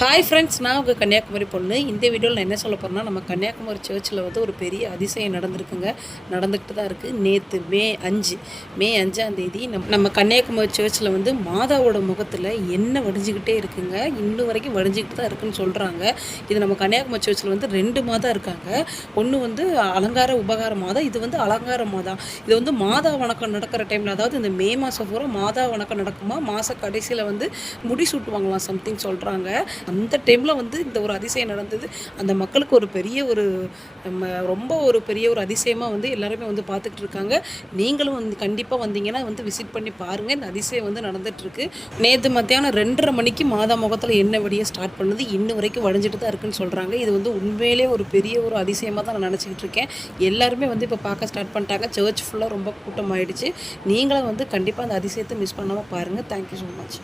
Hi friends, நான் உங்கள் கன்னியாகுமரி பொண்ணு. இந்த வீடியோவில் நான் என்ன சொல்ல போகிறேன்னா, நம்ம கன்னியாகுமரி சர்ச்சில் வந்து ஒரு பெரிய அதிசயம் நடந்திருக்குங்க. நடந்துக்கிட்டு தான் இருக்குது. நேற்று மே 5ஆம் தேதி நம்ம கன்னியாகுமரி சர்ச்சில் வந்து மாதாவோட முகத்தில் எண்ணெய் வடிஞ்சிக்கிட்டே இருக்குங்க. இன்னும் வரைக்கும் வடிஞ்சிக்கிட்டு தான் இருக்குன்னு சொல்கிறாங்க. இது நம்ம கன்னியாகுமரி சர்ச்சில் வந்து 2 மாதம் இருக்காங்க. ஒன்று வந்து அலங்கார உபகார மாதம், இது வந்து அலங்கார மாதம். இது வந்து மாதா வணக்கம் நடக்கிற டைமில், அதாவது இந்த மே மாதம் பூரா மாதா வணக்கம் நடக்குமா, மாத கடைசியில் வந்து முடி சூட்டுவாங்களாம் சம்திங் சொல்கிறாங்க. அந்த டைமில் வந்து இந்த ஒரு அதிசயம் நடந்தது. அந்த மக்களுக்கு ஒரு பெரிய ஒரு ரொம்ப ஒரு பெரிய ஒரு அதிசயமாக வந்து எல்லாருமே வந்து பார்த்துக்கிட்டு இருக்காங்க. நீங்களும் வந்து கண்டிப்பாக வந்தீங்கன்னா வந்து விசிட் பண்ணி பாருங்கள். இந்த அதிசயம் வந்து நடந்துகிட்ருக்கு. நேற்று மத்தியானம் 2:30 மணிக்கு மாதா முகத்தில் எண்ணெய் வடிய ஸ்டார்ட் பண்ணுது. இன்னும் வரைக்கும் வடிஞ்சிட்டு தான் இருக்குன்னு சொல்கிறாங்க. இது வந்து உண்மையிலே ஒரு பெரிய ஒரு அதிசயமாக தான் நான் நினச்சிக்கிட்டு இருக்கேன். எல்லாருமே வந்து இப்போ பார்க்க ஸ்டார்ட் பண்ணிட்டாங்க. சர்ச் ஃபுல்லாக ரொம்ப கூட்டமாகிடுச்சு. நீங்களும் வந்து கண்டிப்பாக அந்த அதிசயத்தை மிஸ் பண்ணாமல் பாருங்கள். Thank you so much.